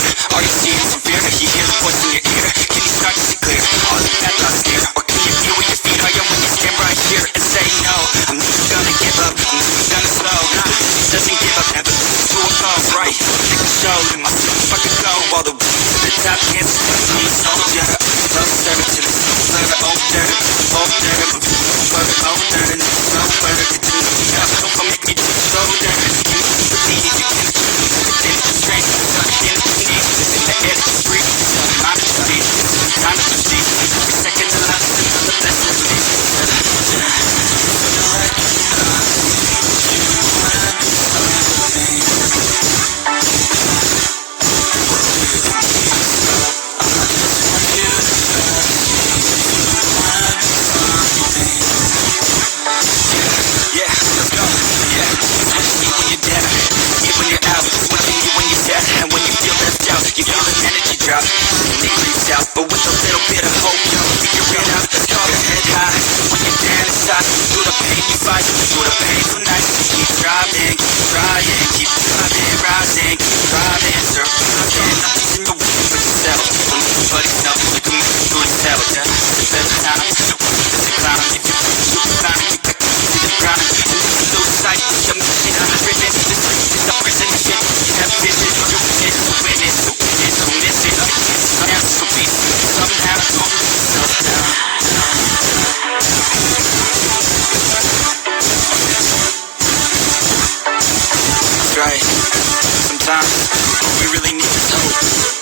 near? Are you seeing severe? You hear the voice in your ear? Can you start to see clear? All the bad thoughts near? Or can you feel with your feet? Are you when you stand right here and say no? I'm never gonna give up, I'm never gonna slow. Nah, doesn't give up, never to a goal, right? Take a show, and my if I could go all the way to the top, can't see me, soldier. Closer to the further, older, further, older, and slower. Don't come make me do shoulder. You believe you can within the strength, in the need, in the air to breathe. I'm the speed, time to proceed. Every second of life is the best of me. You feel the energy drop, and it creeps out. But with a little bit of hope, you'll figure it out. Let's go head high, when you're down inside. Through the pain you fight, through the painful nights. Keep driving, keep trying, keep driving, rising, keep driving, surviving. Nothing's in your way but yourself. Don't let nobody know you can make it through this hell. It's the best time, it's a climb. If you climb, you got to see the ground. And if you lose sight, your mission on the ribbon. This is a prison shit, you have vision. You're in it to win it. So miss it, now so be somehow don't lose yourself down. That's right. Sometimes all we really need is hope.